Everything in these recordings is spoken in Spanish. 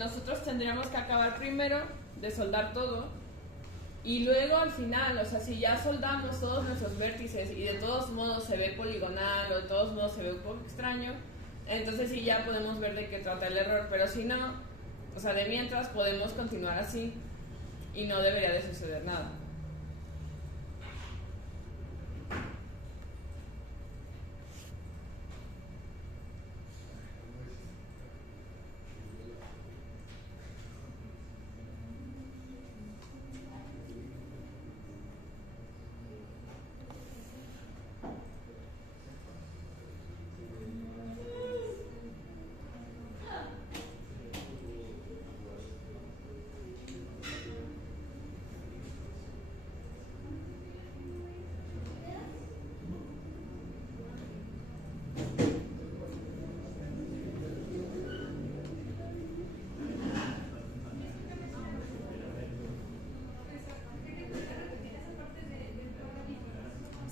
nosotros tendríamos que acabar primero de soldar todo y luego al final, o sea, si ya soldamos todos nuestros vértices y de todos modos se ve poligonal o de todos modos se ve un poco extraño, entonces sí ya podemos ver de qué trata el error, pero si no, o sea, de mientras podemos continuar así y no debería de suceder nada.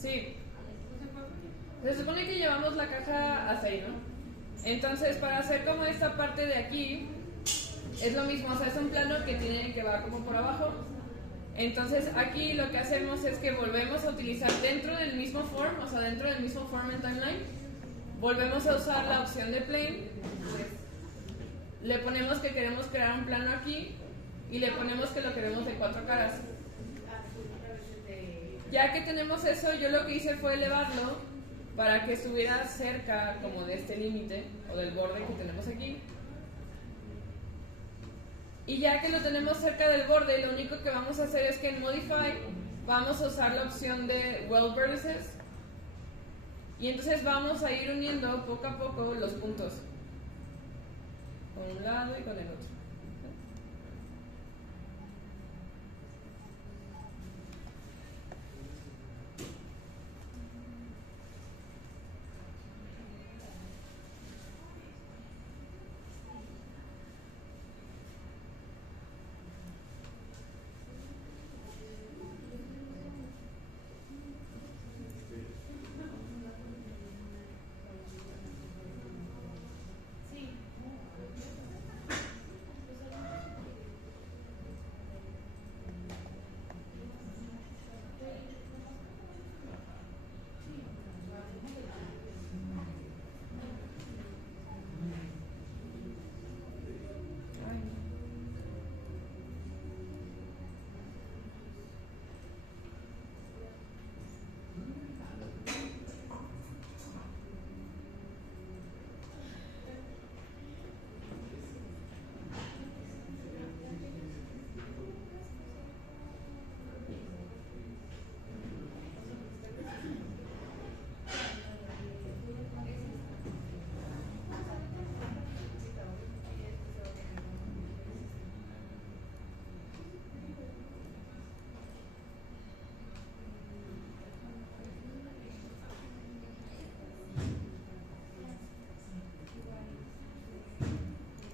Sí. Se supone que llevamos la caja hasta ahí, ¿no? Entonces, para hacer como esta parte de aquí, es lo mismo, o sea, es un plano que va como por abajo. Entonces, aquí lo que hacemos es que volvemos a utilizar dentro del mismo form, o sea, dentro del mismo form en timeline, volvemos a usar la opción de plane, le ponemos que queremos crear un plano aquí y le ponemos que lo queremos de 4 caras. Ya que tenemos eso, yo lo que hice fue elevarlo para que estuviera cerca como de este límite o del borde que tenemos aquí. Y ya que lo tenemos cerca del borde, lo único que vamos a hacer es que en Modify vamos a usar la opción de Weld Vertices y entonces vamos a ir uniendo poco a poco los puntos con un lado y con el otro.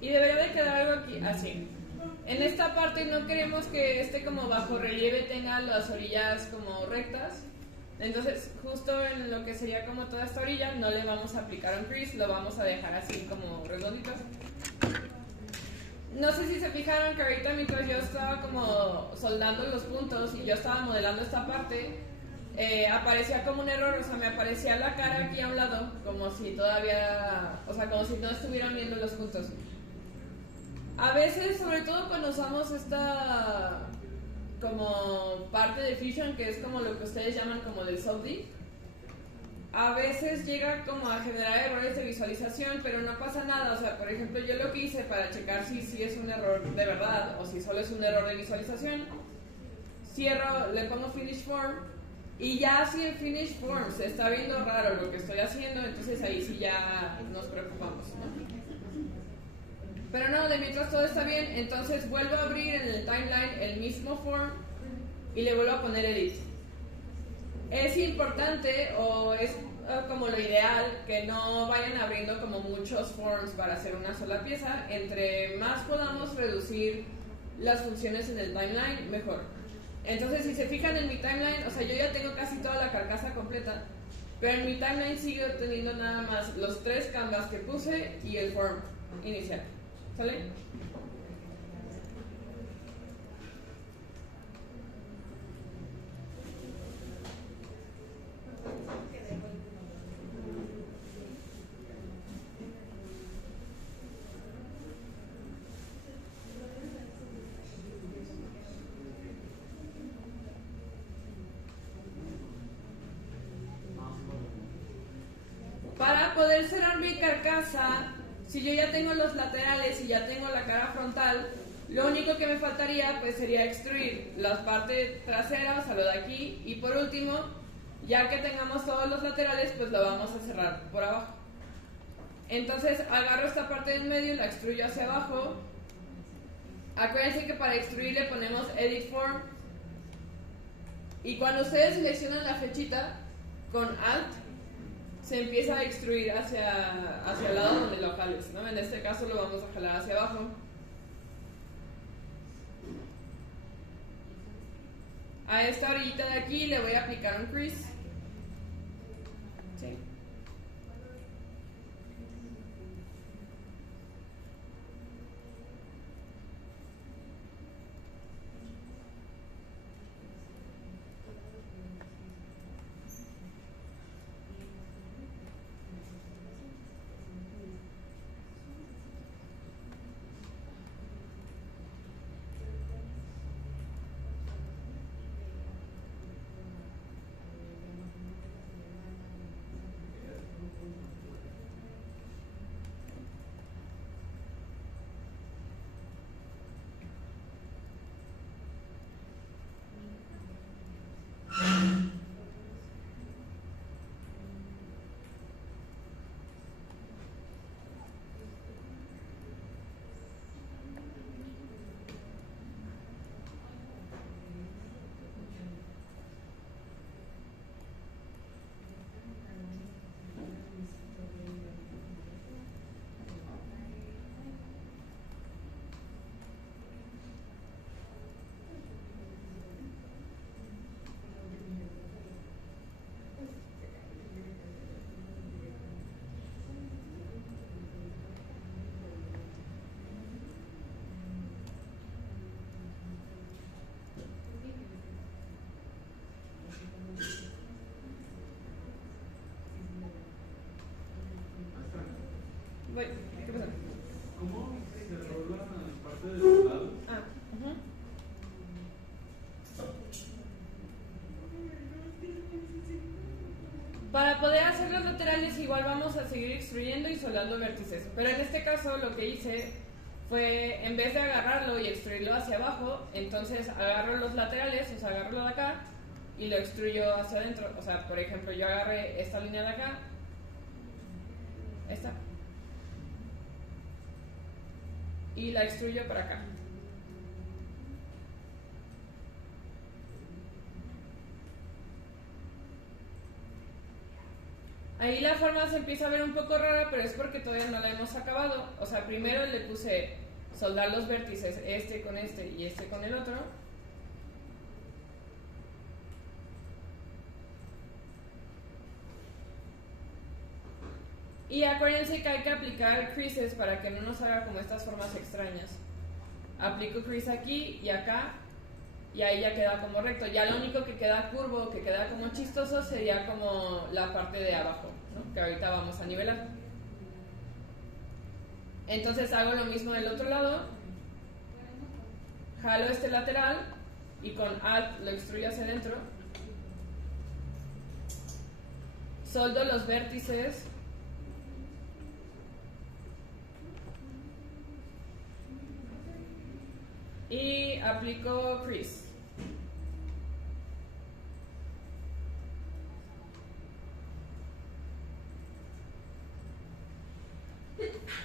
Y debería de quedar algo aquí, así. En esta parte no queremos que este como bajo relieve tenga las orillas como rectas. Entonces, justo en lo que sería como toda esta orilla, no le vamos a aplicar un crease, lo vamos a dejar así como redonditos. No sé si se fijaron que ahorita mientras yo estaba como soldando los puntos y yo estaba modelando esta parte, aparecía como un error, o sea, me aparecía la cara aquí a un lado, como si todavía, o sea, como si no estuvieran viendo los puntos. A veces, sobre todo cuando usamos esta como parte de Fusion, que es como lo que ustedes llaman como del soft-dig, a veces llega como a generar errores de visualización, pero no pasa nada. O sea, por ejemplo, yo lo que hice para checar si es un error de verdad o si solo es un error de visualización, cierro, le pongo Finish Form y ya si en Finish Form se está viendo raro lo que estoy haciendo, entonces ahí sí ya nos preocupamos, ¿no? Pero no, de mientras todo está bien, entonces vuelvo a abrir en el timeline el mismo form y le vuelvo a poner edit. Es importante o es como lo ideal que no vayan abriendo como muchos forms para hacer una sola pieza. Entre más podamos reducir las funciones en el timeline, mejor. Entonces, si se fijan en mi timeline, o sea, yo ya tengo casi toda la carcasa completa, pero en mi timeline sigo teniendo nada más los 3 canvas que puse y el form inicial. ¿Sale? de carcasa, si yo ya tengo los laterales y ya tengo la cara frontal, lo único que me faltaría pues sería extruir la parte trasera, o sea, lo de aquí, y por último, ya que tengamos todos los laterales, pues lo vamos a cerrar por abajo. Entonces agarro esta parte del medio y la extruyo hacia abajo. Acuérdense que para extruir le ponemos Edit Form. Y cuando ustedes seleccionan la flechita con Alt, se empieza a extruir hacia el lado donde lo jales, ¿no? En este caso lo vamos a jalar hacia abajo. A esta orillita de aquí le voy a aplicar un crease. ¿Sí? Voy. ¿Qué pasa? ¿Cómo cerró la parte de los lados? Para poder hacer los laterales igual vamos a seguir extruyendo y soldando vértices. Pero en este caso lo que hice fue, en vez de agarrarlo y extruirlo hacia abajo, entonces agarro los laterales, o sea, agarro lo de acá y lo extruyo hacia adentro. O sea, por ejemplo, yo agarré esta línea de acá, esta, y la extruyo para acá. Ahí la forma se empieza a ver un poco rara, pero es porque todavía no la hemos acabado. O sea, primero le puse soldar los vértices, este con este y este con el otro. Y acuérdense que hay que aplicar creases para que no nos haga como estas formas extrañas. Aplico crease aquí y acá, y ahí ya queda como recto. Ya lo único que queda curvo, que queda como chistoso, sería como la parte de abajo, ¿no? Que ahorita vamos a nivelar. Entonces hago lo mismo del otro lado, jalo este lateral y con Alt lo extruyo hacia adentro, soldo los vértices y aplico crease.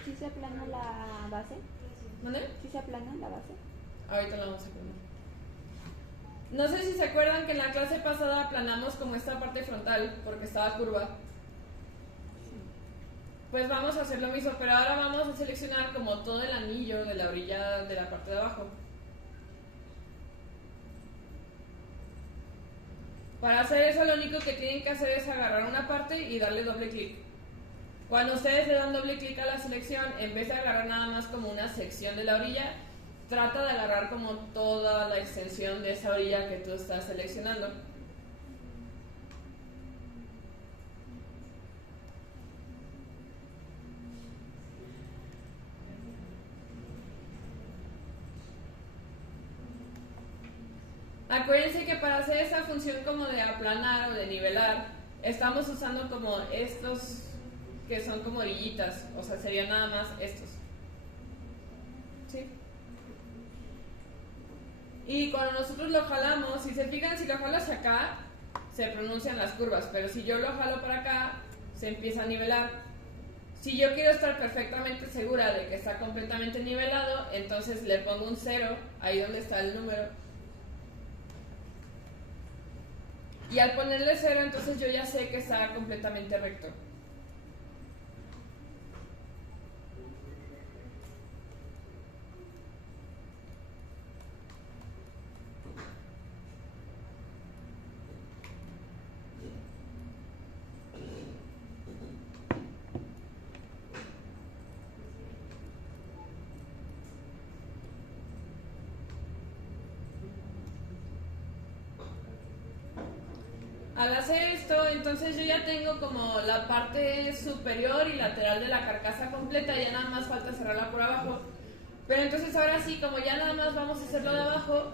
¿Sí se aplana la base? ¿Dónde? ¿Sí se aplana la base? Ahorita la vamos a poner. No sé si se acuerdan que en la clase pasada aplanamos como esta parte frontal porque estaba curva. Pues vamos a hacer lo mismo, pero ahora vamos a seleccionar como todo el anillo de la orilla de la parte de abajo. Para hacer eso lo único que tienen que hacer es agarrar una parte y darle doble clic. Cuando ustedes le dan doble clic a la selección, en vez de agarrar nada más como una sección de la orilla, trata de agarrar como toda la extensión de esa orilla que tú estás seleccionando. Acuérdense que para hacer esa función como de aplanar o de nivelar, estamos usando como que son como orillitas, o sea, serían nada más estos. ¿Sí? Y cuando nosotros lo jalamos, si se fijan, si lo jalo hacia acá, se pronuncian las curvas, pero si yo lo jalo para acá, se empieza a nivelar. Si yo quiero estar perfectamente segura de que está completamente nivelado, entonces le pongo un 0, ahí donde está el número. Y al ponerle 0, entonces yo ya sé que está completamente recto. Al hacer esto, entonces yo ya tengo como la parte superior y lateral de la carcasa completa, ya nada más falta cerrarla por abajo. Pero entonces ahora sí, como ya nada más vamos a hacerlo de abajo,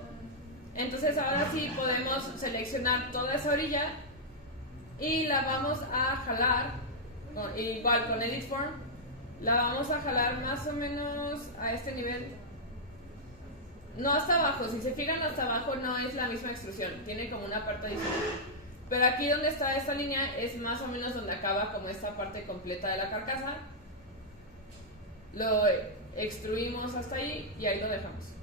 entonces ahora sí podemos seleccionar toda esa orilla y la vamos a jalar, igual con Edit Form, la vamos a jalar más o menos a este nivel. No hasta abajo, si se fijan hasta abajo no es la misma extrusión, tiene como una parte adicional. Pero aquí donde está esta línea es más o menos donde acaba como esta parte completa de la carcasa. Lo extruimos hasta ahí y ahí lo dejamos.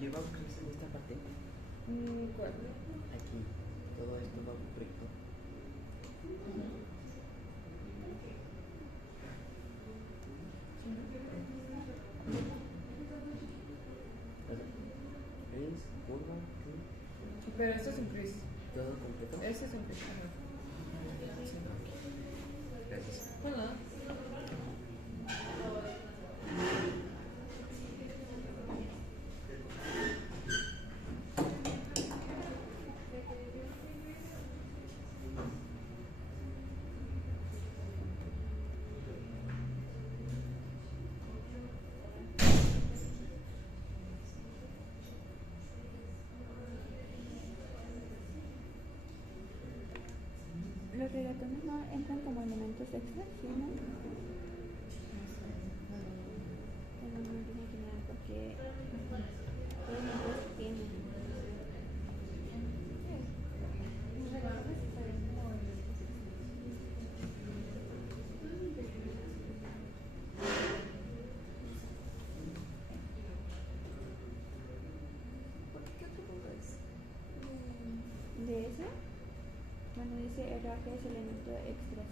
¿Lleva crecer en esta parte? ¿Cuál? Aquí, todo esto va recto. ¿Es curva? Pero esto es un crease. ¿Todo completo? Este es un crease. Gracias. Hola. Los regatones no entran como elementos extras, ¿sí, no? Pero no tiene que nada porque elementos tienen. Los regatones están como ¿Qué otro punto es? de ese. Bueno, dice herraje es elemento extra.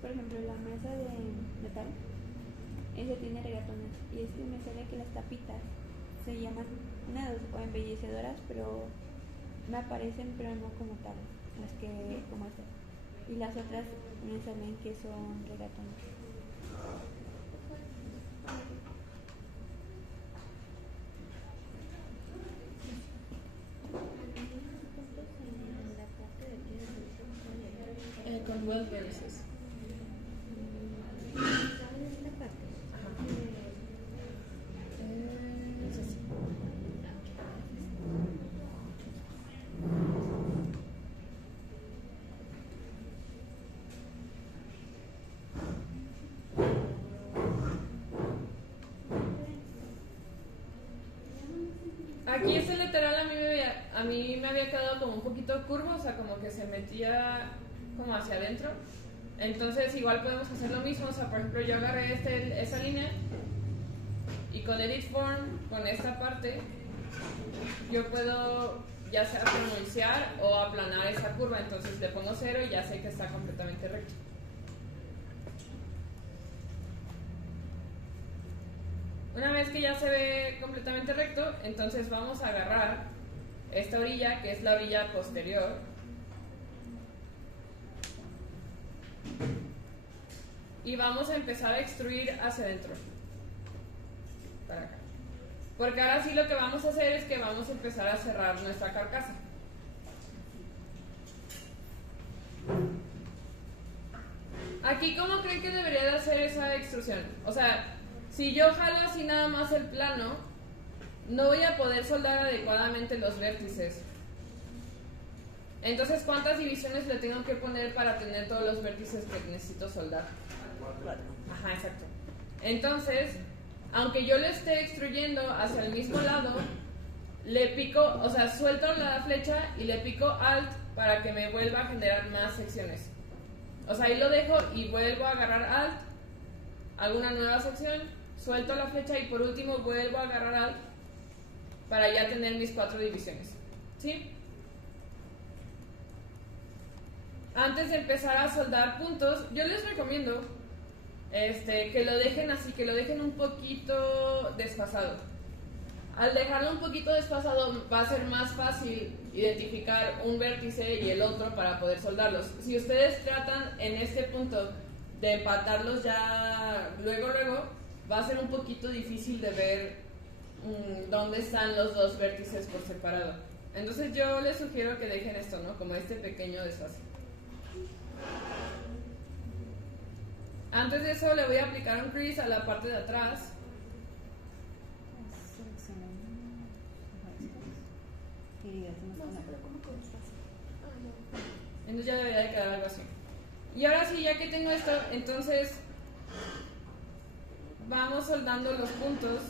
Por ejemplo, la mesa de metal, ese tiene regatones. Y es que me sale que las tapitas se llaman nados o embellecedoras, pero me aparecen, pero no como tal, las que como estas. Y las otras me salen que son regatones. Con weld versus. Es así. Aquí este lateral a mí me había quedado como un poquito curvo, o sea, como que se metía como hacia adentro. Entonces igual podemos hacer lo mismo, o sea, por ejemplo yo agarré esa línea y con Edit Form, con esta parte, yo puedo ya sea pronunciar o aplanar esa curva, entonces le pongo 0 y ya sé que está completamente recto. Una vez que ya se ve completamente recto, entonces vamos a agarrar esta orilla, que es la orilla posterior, y vamos a empezar a extruir hacia adentro, para acá. Porque ahora sí lo que vamos a hacer es que vamos a empezar a cerrar nuestra carcasa. Aquí, ¿cómo creen que debería de hacer esa extrusión? O sea, si yo jalo así nada más el plano, no voy a poder soldar adecuadamente los vértices. Entonces, ¿cuántas divisiones le tengo que poner para tener todos los vértices que necesito soldar? 4. Ajá, exacto. Entonces, aunque yo le esté extruyendo hacia el mismo lado, le pico, o sea, suelto la flecha y le pico Alt para que me vuelva a generar más secciones. O sea, ahí lo dejo y vuelvo a agarrar Alt, alguna nueva sección, suelto la flecha y por último vuelvo a agarrar Alt para ya tener mis 4 divisiones. ¿Sí? Antes de empezar a soldar puntos, yo les recomiendo que lo dejen así, que lo dejen un poquito desfasado. Al dejarlo un poquito desfasado va a ser más fácil identificar un vértice y el otro para poder soldarlos. Si ustedes tratan en este punto de empatarlos ya luego, va a ser un poquito difícil de ver dónde están los dos vértices por separado. Entonces yo les sugiero que dejen esto, ¿no? Como este pequeño desfase. Antes de eso le voy a aplicar un crease a la parte de atrás. Entonces ya debería de quedar algo así. Y ahora sí, ya que tengo esto, entonces vamos soldando los puntos.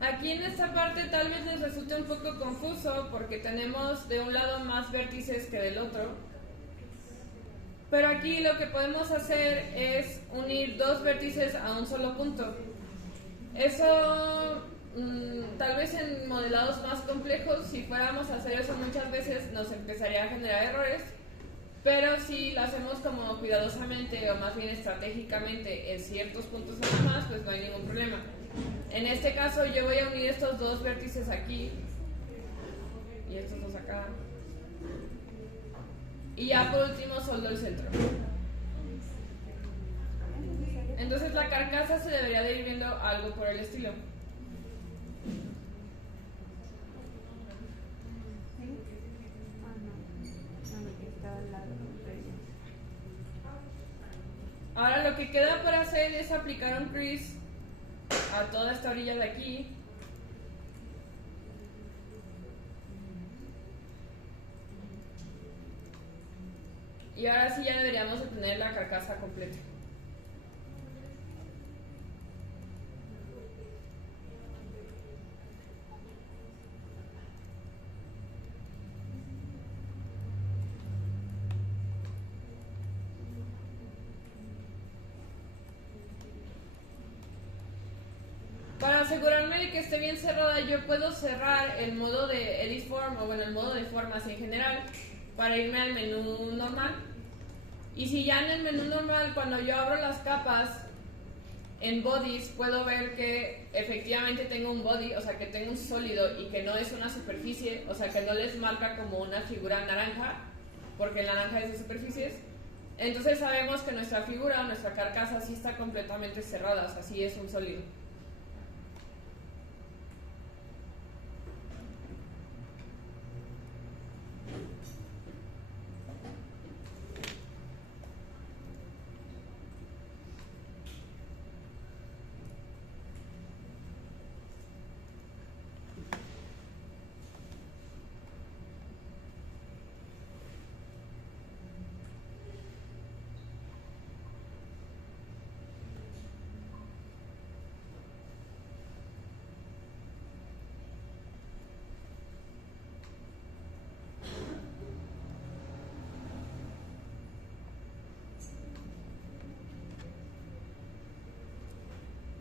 Aquí en esta parte tal vez les resulte un poco confuso porque tenemos de un lado más vértices que del otro. Pero aquí lo que podemos hacer es unir dos vértices a un solo punto. Eso tal vez en modelados más complejos, si fuéramos a hacer eso muchas veces nos empezaría a generar errores. Pero si lo hacemos como cuidadosamente o más bien estratégicamente en ciertos puntos nada más, pues no hay ningún problema. En este caso yo voy a unir estos dos vértices aquí y estos dos acá. Y ya por último soldo el centro. Entonces la carcasa se debería de ir viendo algo por el estilo. Ahora lo que queda por hacer es aplicar un crease a toda esta orilla de aquí. Y ahora sí ya deberíamos de tener la carcasa completa. asegurarme de que esté bien cerrada, yo puedo cerrar el modo de Edit Form, o bueno, el modo de formas en general, para irme al menú normal. Y si ya en el menú normal, cuando yo abro las capas en bodies, puedo ver que efectivamente tengo un body, o sea que tengo un sólido y que no es una superficie, o sea que no les marca como una figura naranja, porque el naranja es de superficies. Entonces sabemos que nuestra figura, nuestra carcasa sí está completamente cerrada, o sea, sí es un sólido.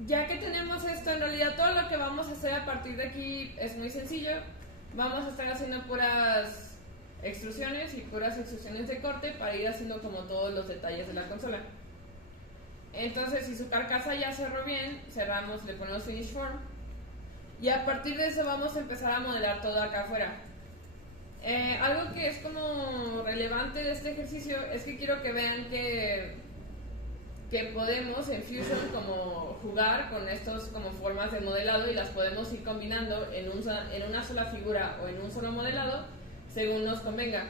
Ya que tenemos esto, en realidad todo lo que vamos a hacer a partir de aquí es muy sencillo. Vamos a estar haciendo puras extrusiones y puras extrusiones de corte para ir haciendo como todos los detalles de la consola. Entonces, si su carcasa ya cerró bien, cerramos, le ponemos Finish Form. Y a partir de eso vamos a empezar a modelar todo acá afuera. Algo que es como relevante de este ejercicio es que quiero que vean que podemos en Fusion como jugar con estos como formas de modelado y las podemos ir combinando en una sola figura o en un solo modelado según nos convenga.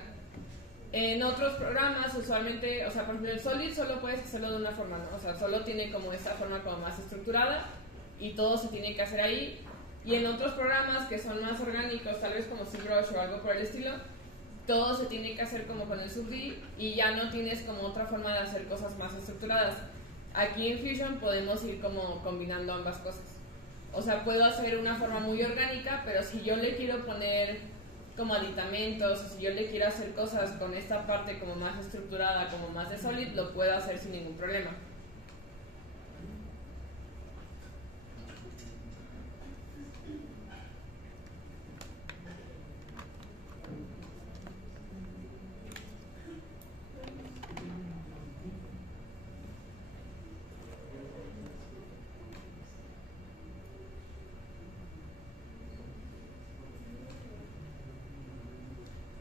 En otros programas usualmente, o sea, por ejemplo el Solid solo puedes hacerlo de una forma, ¿no? O sea, solo tiene como esta forma como más estructurada y todo se tiene que hacer ahí. Y en otros programas que son más orgánicos, tal vez como ZBrush o algo por el estilo, todo se tiene que hacer como con el Sub-D y ya no tienes como otra forma de hacer cosas más estructuradas. Aquí en Fusion podemos ir como combinando ambas cosas. O sea, puedo hacer una forma muy orgánica, pero si yo le quiero poner como aditamentos, o si yo le quiero hacer cosas con esta parte como más estructurada, como más de Solid, lo puedo hacer sin ningún problema.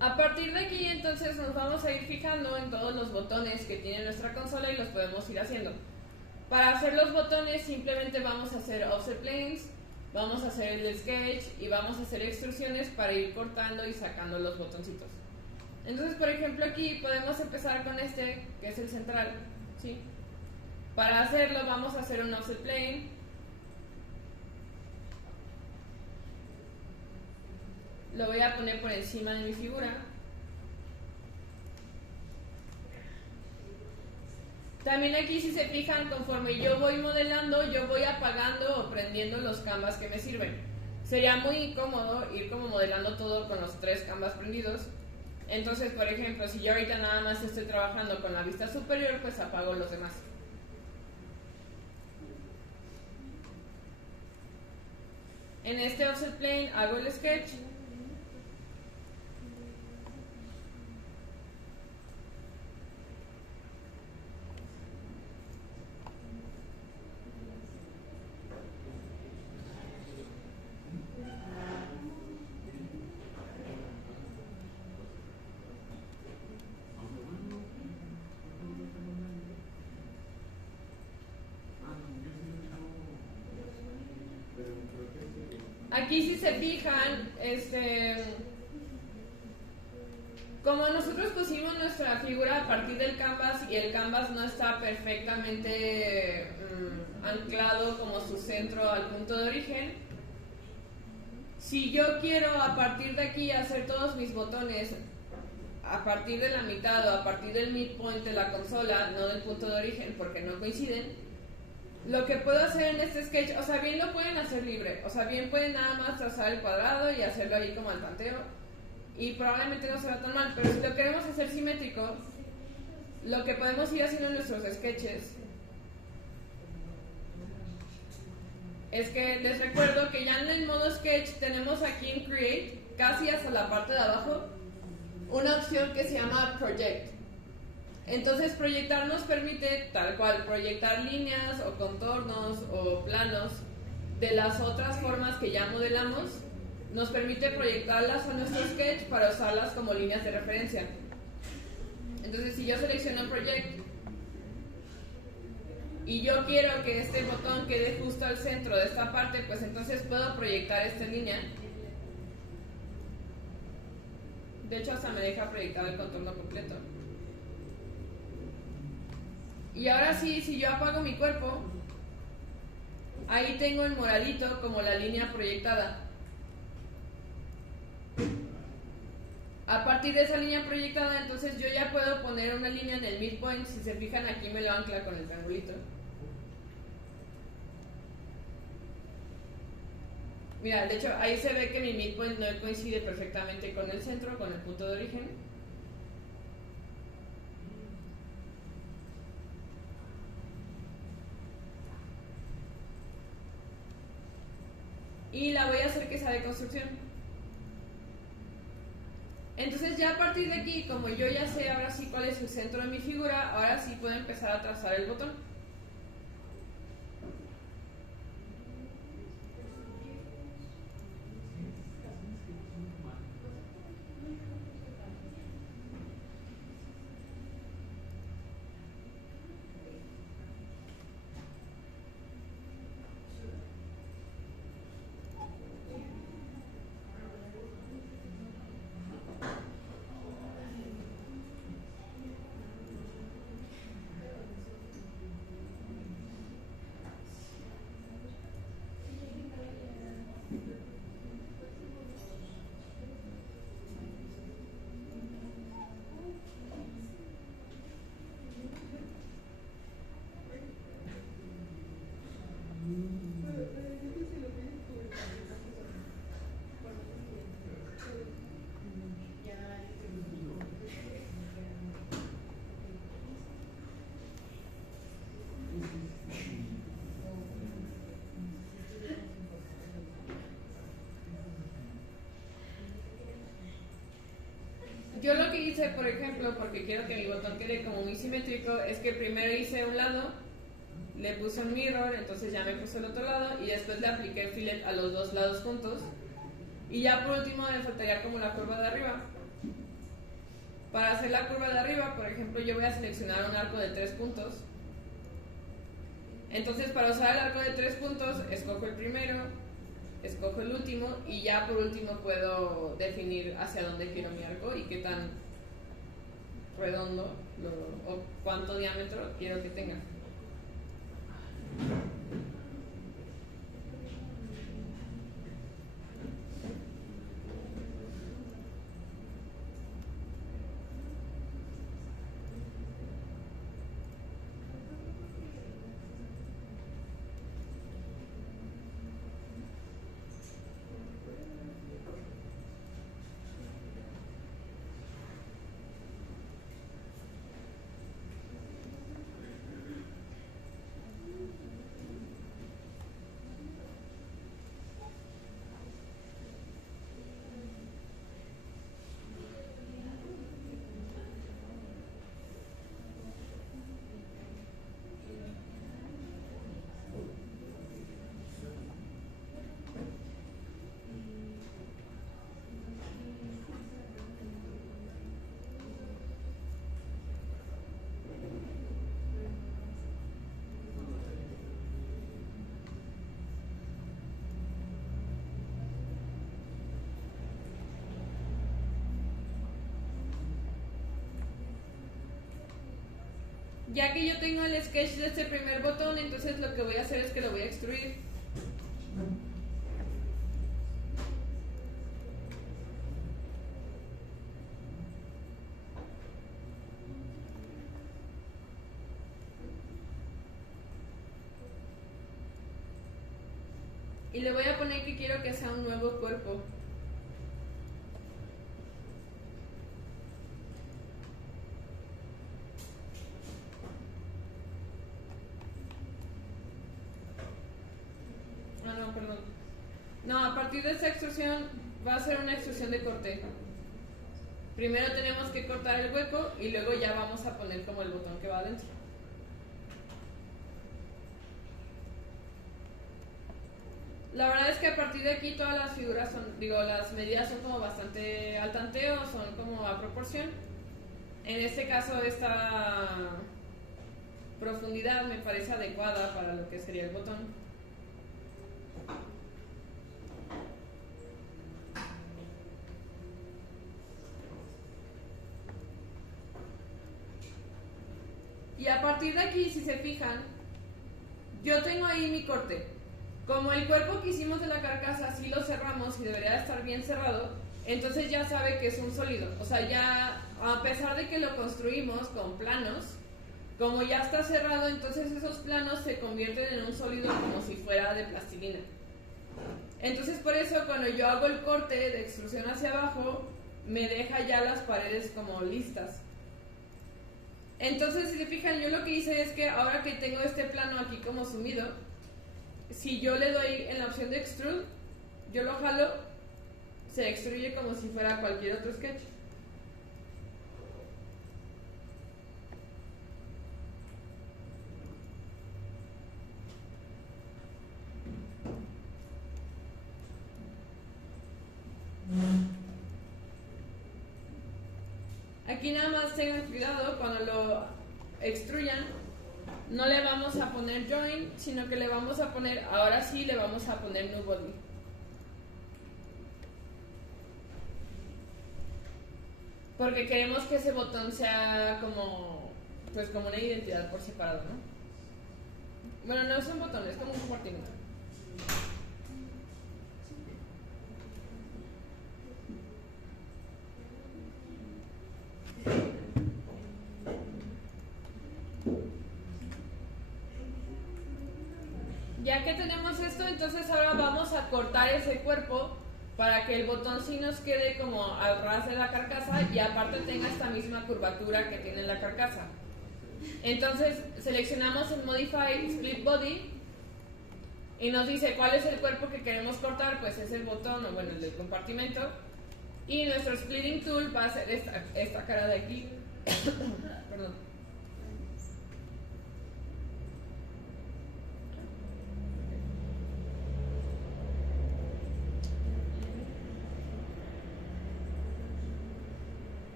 A partir de aquí entonces nos vamos a ir fijando en todos los botones que tiene nuestra consola y los podemos ir haciendo. Para hacer los botones simplemente vamos a hacer offset planes, vamos a hacer el sketch y vamos a hacer extrusiones para ir cortando y sacando los botoncitos. Entonces, por ejemplo, aquí podemos empezar con este, que es el central, ¿sí? Para hacerlo vamos a hacer un offset plane. Lo voy a poner por encima de mi figura. También aquí, si se fijan, conforme yo voy modelando, yo voy apagando o prendiendo los canvas que me sirven. Sería muy incómodo ir como modelando todo con los 3 canvas prendidos. Entonces, por ejemplo, si yo ahorita nada más estoy trabajando con la vista superior, pues apago los demás. En este offset plane hago el sketch. Aquí si se fijan, como nosotros pusimos nuestra figura a partir del canvas y el canvas no está perfectamente anclado como su centro al punto de origen, si yo quiero a partir de aquí hacer todos mis botones a partir de la mitad o a partir del midpoint de la consola, no del punto de origen porque no coinciden, lo que puedo hacer en este sketch, o sea, bien lo pueden hacer libre, o sea, bien pueden nada más trazar el cuadrado y hacerlo ahí como al tanteo y probablemente no será tan mal, pero si lo queremos hacer simétrico, lo que podemos ir haciendo en nuestros sketches es que les recuerdo que ya en el modo Sketch tenemos aquí en Create, casi hasta la parte de abajo, una opción que se llama Project. Entonces proyectar nos permite tal cual proyectar líneas o contornos o planos de las otras formas que ya modelamos. Nos permite proyectarlas a nuestro sketch para usarlas como líneas de referencia. Entonces si yo selecciono Project y yo quiero que este botón quede justo al centro de esta parte, pues entonces puedo proyectar esta línea. De hecho hasta me deja proyectar el contorno completo. Y ahora sí, si yo apago mi cuerpo, ahí tengo el moradito como la línea proyectada. A partir de esa línea proyectada, entonces yo ya puedo poner una línea en el midpoint. Si se fijan, aquí me lo ancla con el triangulito. Mira, de hecho ahí se ve que mi midpoint no coincide perfectamente con el centro, con el punto de origen. Y la voy a hacer que sea de construcción. Entonces ya a partir de aquí, como yo ya sé ahora sí cuál es el centro de mi figura, ahora sí puedo empezar a trazar el botón. Yo lo que hice, por ejemplo, porque quiero que mi botón quede como muy simétrico, es que primero hice un lado, le puse un mirror, entonces ya me puse el otro lado y después le apliqué fillet a los dos lados juntos. Y ya por último me faltaría como la curva de arriba. Para hacer la curva de arriba, por ejemplo, yo voy a seleccionar un arco de 3 puntos. Entonces para usar el arco de 3 puntos, escojo el primero, escojo el último y ya por último puedo definir hacia dónde quiero mi arco y qué tan redondo o cuánto diámetro quiero que tenga. Ya que yo tengo el sketch de este primer botón, entonces lo que voy a hacer es que lo voy a extruir. Y le voy a poner que quiero que sea un nuevo cuerpo. partir de esta extrusión va a ser una extrusión de corte. Primero tenemos que cortar el hueco y luego ya vamos a poner como el botón que va adentro. La verdad es que a partir de aquí todas las figuras son, las medidas son como bastante al tanteo, son como a proporción. En este caso esta profundidad me parece adecuada para lo que sería el botón. Y a partir de aquí, si se fijan, yo tengo ahí mi corte. Como el cuerpo que hicimos de la carcasa sí lo cerramos y debería de estar bien cerrado, entonces ya sabe que es un sólido. O sea, ya a pesar de que lo construimos con planos, como ya está cerrado, entonces esos planos se convierten en un sólido como si fuera de plastilina. Entonces por eso cuando yo hago el corte de extrusión hacia abajo, me deja ya las paredes como listas. Entonces, si se fijan, yo lo que hice es que ahora que tengo este plano aquí como sumido, si yo le doy en la opción de extrude, yo lo jalo, se extruye como si fuera cualquier otro sketch. Aquí nada más tengan cuidado cuando lo extruyan, no le vamos a poner join, sino que le vamos a poner, ahora sí le vamos a poner new body. Porque queremos que ese botón sea como, pues como una identidad por separado, ¿no? Bueno, no es un botón, es como un compartimento. Ya que tenemos esto, entonces ahora vamos a cortar ese cuerpo para que el botón sí nos quede como al ras de la carcasa y aparte tenga esta misma curvatura que tiene la carcasa. Entonces seleccionamos el Modify Split Body y nos dice cuál es el cuerpo que queremos cortar, pues es el botón, o bueno, el del compartimento. Y nuestro Splitting Tool va a ser esta cara de aquí. Perdón.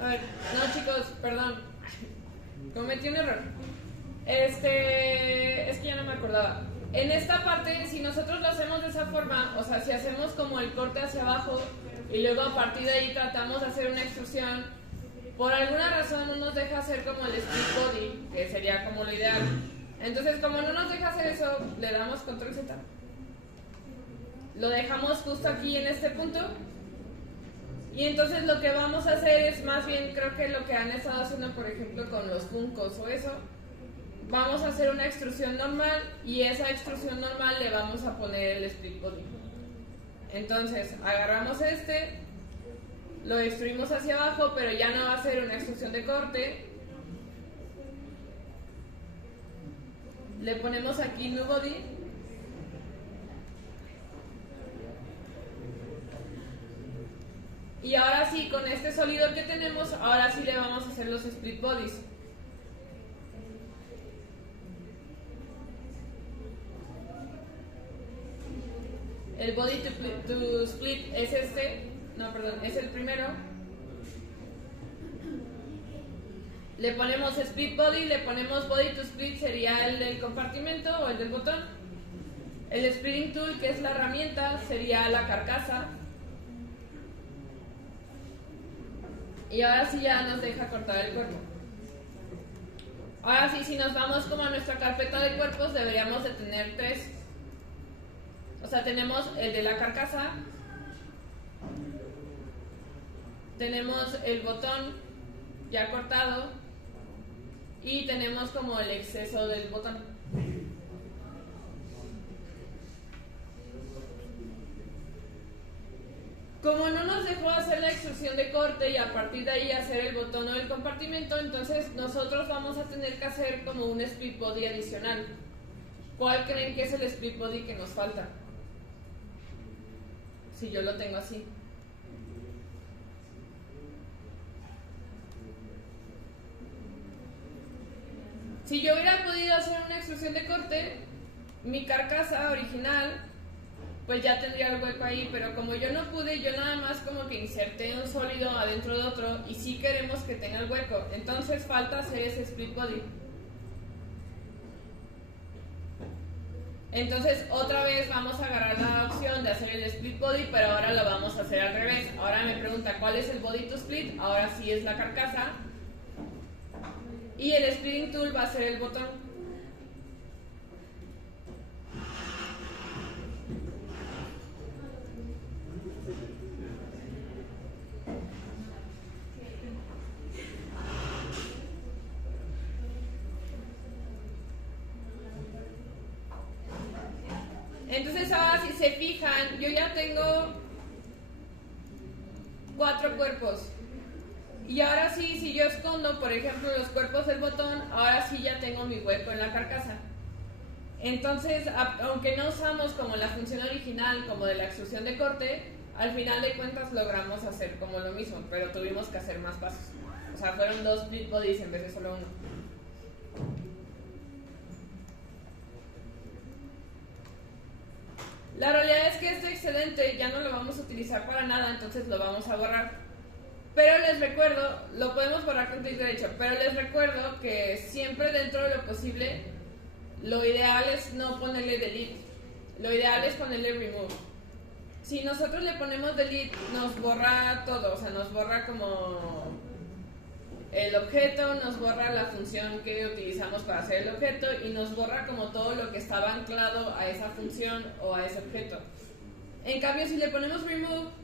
A ver, no chicos, perdón, cometí un error. Es que ya no me acordaba. En esta parte, si nosotros lo hacemos de esa forma, o sea, si hacemos como el corte hacia abajo y luego a partir de ahí tratamos de hacer una extrusión, por alguna razón no nos deja hacer como el split body, que sería como lo ideal. Entonces, como no nos deja hacer eso, le damos control Z. Lo dejamos justo aquí en este punto. Y entonces lo que vamos a hacer es más bien, creo que lo que han estado haciendo, por ejemplo, con los Funkos o eso, vamos a hacer una extrusión normal y esa extrusión normal le vamos a poner el split body. Entonces agarramos este, lo extruimos hacia abajo, pero ya no va a ser una extrusión de corte. Le ponemos aquí new body. Y ahora sí, con este sólido que tenemos, ahora sí le vamos a hacer los split bodies. El body to split es este, no, perdón, es el primero. Le ponemos split body, le ponemos body to split, sería el del compartimento o el del botón. El splitting tool, que es la herramienta, sería la carcasa. Y ahora sí ya nos deja cortar el cuerpo. Ahora sí, si nos vamos como a nuestra carpeta de cuerpos, deberíamos de tener 3. O sea, tenemos el de la carcasa, tenemos el botón ya cortado y tenemos como el exceso del botón. Como no nos dejó hacer la extrusión de corte y a partir de ahí hacer el botón o el compartimento, entonces nosotros vamos a tener que hacer como un split body adicional. ¿Cuál creen que es el split body que nos falta? Si yo lo tengo así. Si yo hubiera podido hacer una extrusión de corte, mi carcasa original, pues ya tendría el hueco ahí, pero como yo no pude, yo nada más como que inserté un sólido adentro de otro y sí queremos que tenga el hueco, entonces falta hacer ese split body. Entonces otra vez vamos a agarrar la opción de hacer el split body, pero ahora lo vamos a hacer al revés. Ahora me pregunta cuál es el body to split, ahora sí es la carcasa y el splitting tool va a ser el botón. Entonces ahora si se fijan, yo ya tengo 4 cuerpos. Y ahora sí, si yo escondo, por ejemplo, los cuerpos del botón, ahora sí ya tengo mi hueco en la carcasa. Entonces, aunque no usamos como la función original, como de la extrusión de corte, al final de cuentas logramos hacer como lo mismo, pero tuvimos que hacer más pasos. O sea, fueron 2 split bodies en vez de solo uno. La realidad es que este excedente ya no lo vamos a utilizar para nada, entonces lo vamos a borrar. Pero les recuerdo, lo podemos borrar con clic derecho, pero les recuerdo que siempre dentro de lo posible, lo ideal es no ponerle delete, lo ideal es ponerle remove. Si nosotros le ponemos delete, nos borra todo, o sea, nos borra como el objeto, nos borra la función que utilizamos para hacer el objeto y nos borra como todo lo que estaba anclado a esa función o a ese objeto. En cambio, si le ponemos remove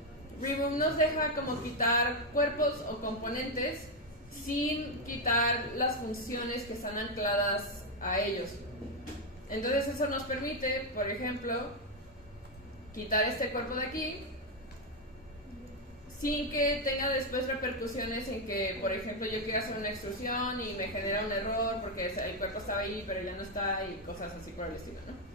nos deja como quitar cuerpos o componentes sin quitar las funciones que están ancladas a ellos. Entonces eso nos permite, por ejemplo, quitar este cuerpo de aquí sin que tenga después repercusiones en que, por ejemplo, yo quiera hacer una extrusión y me genera un error porque el cuerpo estaba ahí pero ya no está y cosas así por el estilo, ¿no?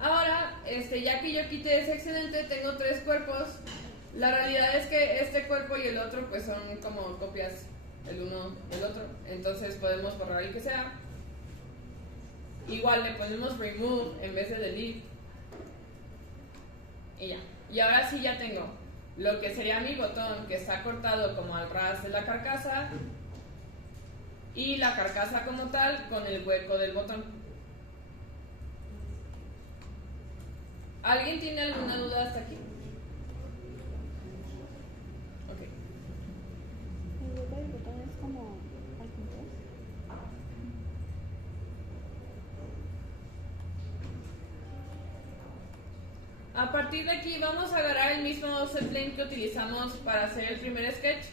Ahora, ya que yo quité ese excedente, tengo 3 cuerpos. La realidad es que este cuerpo y el otro pues son como copias el uno del otro. Entonces podemos borrar el que sea. Igual le ponemos remove en vez de delete. Y ya. Y ahora sí ya tengo lo que sería mi botón, que está cortado como al ras de la carcasa. Y la carcasa como tal con el hueco del botón. ¿Alguien tiene alguna duda hasta aquí? Ok. El hueco del botón es como al contrario. A partir de aquí vamos a agarrar el mismo offset plane que utilizamos para hacer el primer sketch.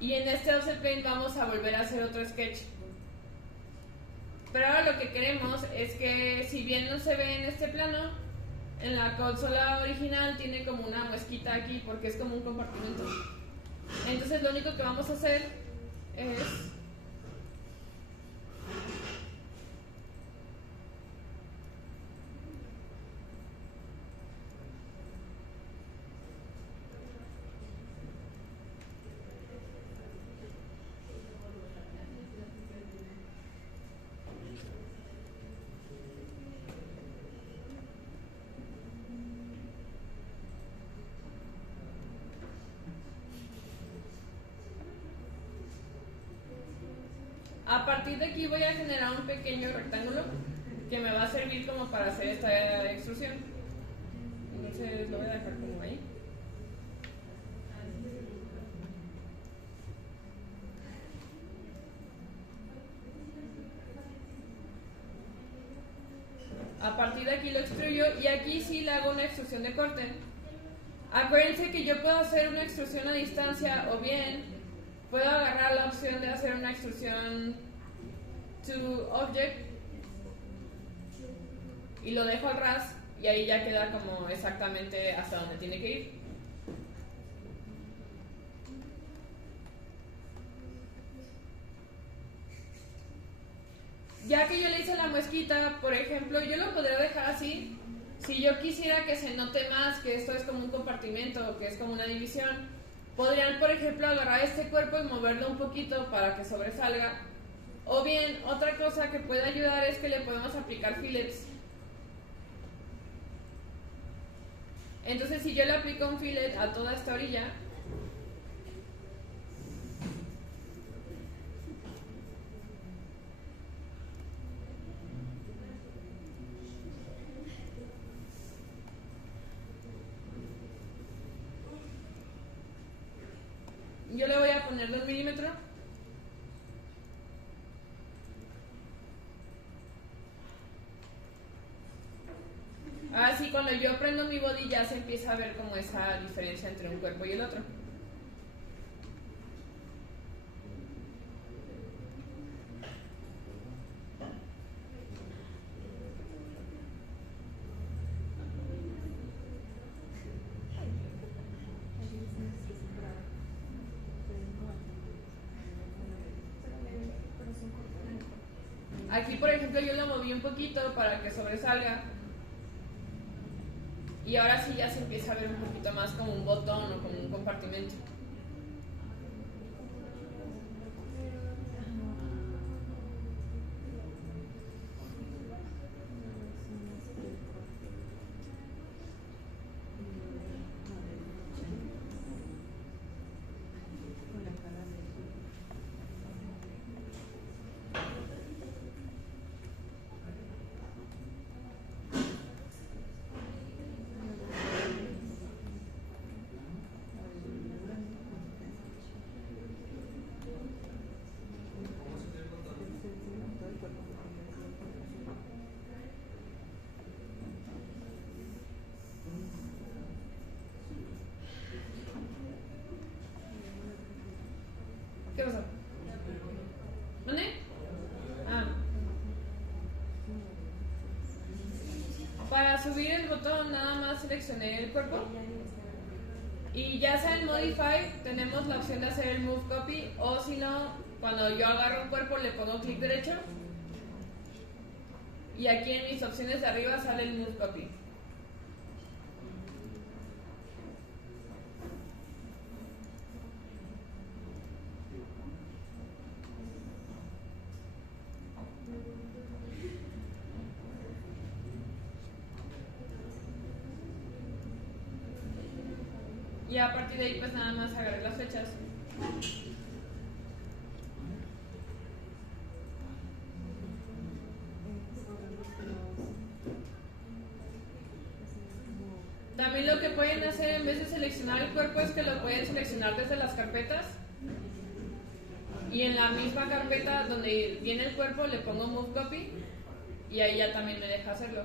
Y en este offset plane vamos a volver a hacer otro sketch. Pero ahora lo que queremos es que, si bien no se ve en este plano, en la consola original tiene como una muesquita aquí porque es como un compartimento. Entonces lo único que vamos a hacer es a partir de aquí voy a generar un pequeño rectángulo que me va a servir como para hacer esta extrusión. Entonces lo voy a dejar como ahí. A partir de aquí lo extruyo y aquí sí le hago una extrusión de corte. Acuérdense que yo puedo hacer una extrusión a distancia o bien puedo agarrar la opción de hacer una extrusión to object y lo dejo al ras y ahí ya queda como exactamente hasta donde tiene que ir. Ya que yo le hice la muesquita, por ejemplo, yo lo podría dejar así. Si yo quisiera que se note más que esto es como un compartimento o que es como una división, podrían, por ejemplo, agarrar este cuerpo y moverlo un poquito para que sobresalga. O bien, otra cosa que puede ayudar es que le podemos aplicar fillets. Entonces, si yo le aplico un fillet a toda esta orilla, yo le voy a poner 2 milímetros. Así cuando yo prendo mi body ya se empieza a ver como esa diferencia entre un cuerpo y el otro. Aquí, por ejemplo, yo lo moví un poquito para que sobresalga. Y ahora sí ya se empieza a ver un poquito más como un botón o como un compartimento. ¿Qué pasó? ¿Dónde? Ah. Para subir el botón nada más seleccioné el cuerpo. Y ya sea en Modify tenemos la opción de hacer el Move Copy, o si no, cuando yo agarro un cuerpo le pongo clic derecho y aquí en mis opciones de arriba sale el Move Copy. Y a partir de ahí pues nada más agarré las flechas. También lo que pueden hacer en vez de seleccionar el cuerpo es que lo pueden seleccionar desde las carpetas. Y en la misma carpeta donde viene el cuerpo le pongo Move Copy. y ahí ya también me deja hacerlo.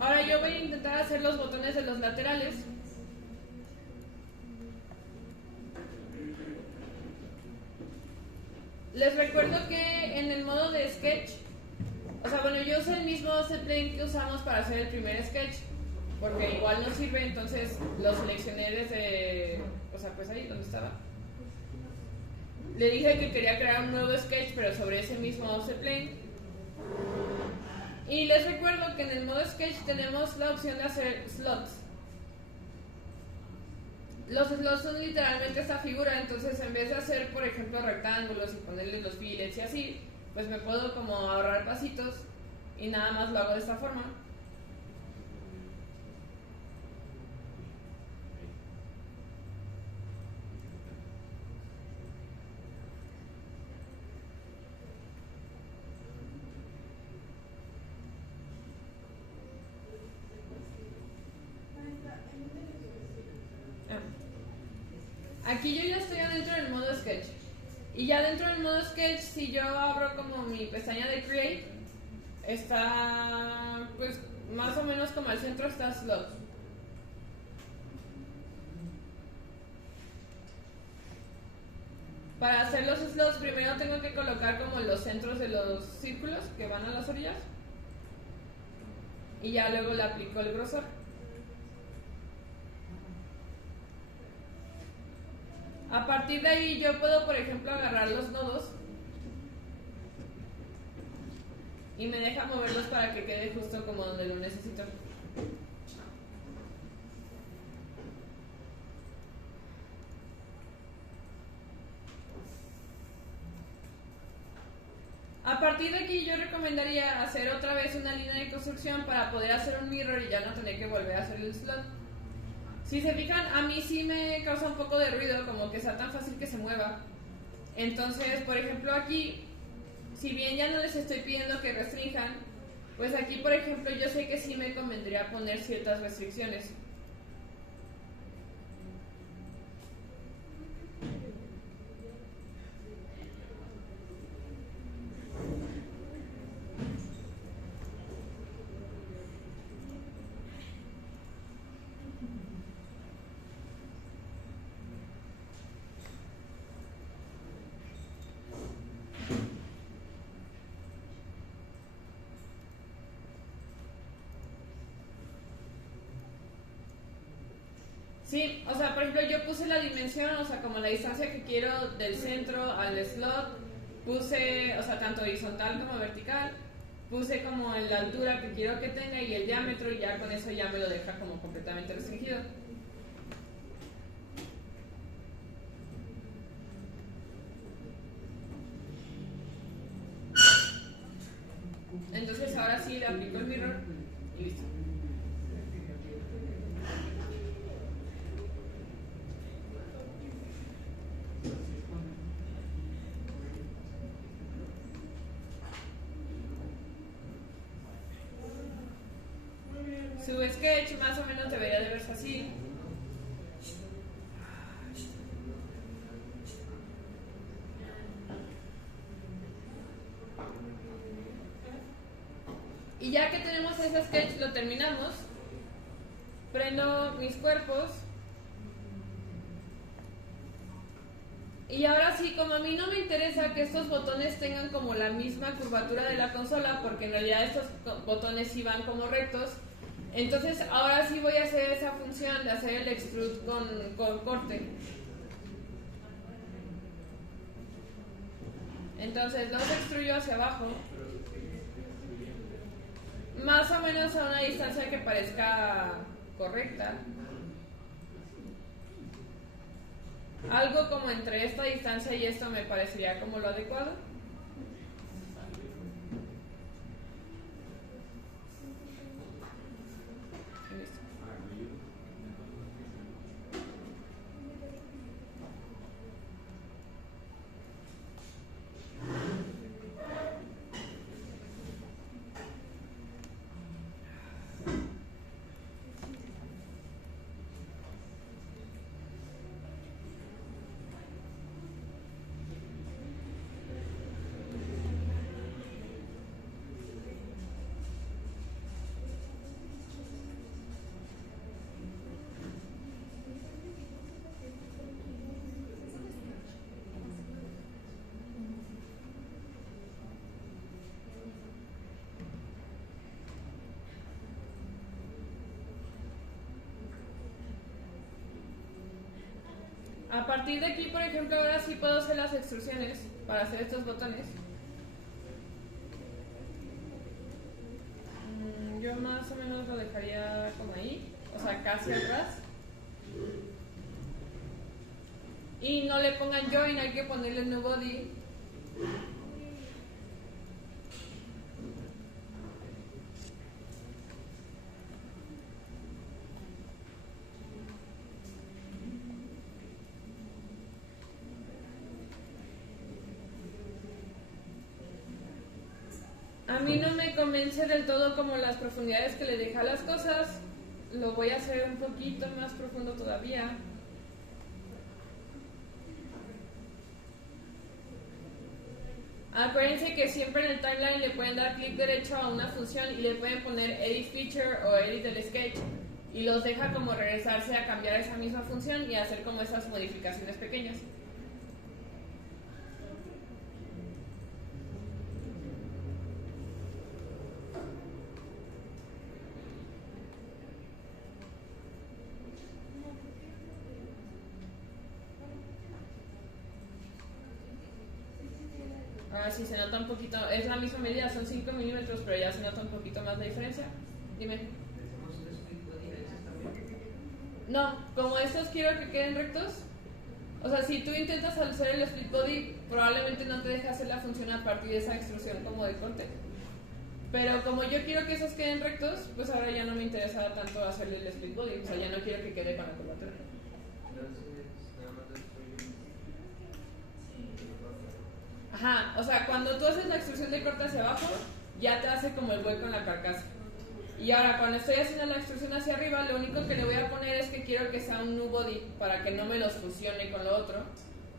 Ahora yo voy a intentar hacer los botones de los laterales. Les recuerdo que en el modo de sketch, o sea, bueno, yo uso el mismo setplane que usamos para hacer el primer sketch, porque igual no sirve, entonces lo seleccioné desde, o sea, pues ahí donde estaba. Le dije que quería crear un nuevo sketch, pero sobre ese mismo setplane. Y les recuerdo que en el modo sketch tenemos la opción de hacer slots. Los slots son literalmente esta figura, entonces en vez de hacer, por ejemplo, rectángulos y ponerles los fillets y así, pues me puedo como ahorrar pasitos y nada más lo hago de esta forma. Aquí yo ya estoy adentro del modo sketch. Y ya dentro del modo sketch, si yo abro como mi pestaña de create, está pues más o menos como al centro está slot. Para hacer los slots primero tengo que colocar como los centros de los círculos que van a las orillas. Y ya luego le aplico el grosor. A partir de ahí yo puedo, por ejemplo, agarrar los nodos y me deja moverlos para que quede justo como donde lo necesito. A partir de aquí yo recomendaría hacer otra vez una línea de construcción para poder hacer un mirror y ya no tener que volver a hacer el slot. Si se fijan, a mí sí me causa un poco de ruido, como que sea tan fácil que se mueva. Entonces, por ejemplo, aquí, si bien ya no les estoy pidiendo que restrinjan, pues aquí, por ejemplo, yo sé que sí me convendría poner ciertas restricciones. Sí, o sea, por ejemplo, yo puse la dimensión, o sea, como la distancia que quiero del centro al slot, puse, o sea, tanto horizontal como vertical, puse como la altura que quiero que tenga y el diámetro, y ya con eso ya me lo deja como completamente restringido. Entonces ahora sí le aplico el mirror y listo. Su sketch más o menos debería de verse así. Y ya que tenemos ese sketch, lo terminamos. Prendo mis cuerpos. Y ahora sí, como a mí no me interesa que estos botones tengan como la misma curvatura de la consola, porque en realidad estos botones sí van como rectos, entonces ahora sí voy a hacer esa función de hacer el extrude con corte. Entonces los extruyo hacia abajo. más o menos a una distancia que parezca correcta. Algo como entre esta distancia y esto me parecería como lo adecuado. Listo. A partir de aquí, por ejemplo, ahora sí puedo hacer las extrusiones para hacer estos botones. Yo más o menos lo dejaría como ahí, o sea, casi atrás. Y no le pongan join, hay que ponerle new body. A mí no me convence del todo como las profundidades que le deja a las cosas. Lo voy a hacer un poquito más profundo todavía. Acuérdense que siempre en el timeline le pueden dar clic derecho a una función y le pueden poner edit feature o edit del sketch y los deja como regresarse a cambiar esa misma función y hacer como esas modificaciones pequeñas. Ahora sí se nota un poquito, es la misma medida, son 5 milímetros, pero ya se nota un poquito más la diferencia. Dime. No, como estos quiero que queden rectos. O sea, si tú intentas hacer el split body, probablemente no te deje hacer la función a partir de esa extrusión como de corte. Pero como yo quiero que esos queden rectos, pues ahora ya no me interesa tanto hacerle el split body. O sea, ya no quiero que quede con la curvatura. Ajá, o sea, cuando tú haces la extrusión de corte hacia abajo, ya te hace como el hueco en la carcasa. Y ahora cuando estoy haciendo la extrusión hacia arriba, lo único que le voy a poner es que quiero que sea un new body para que no me los fusione con lo otro.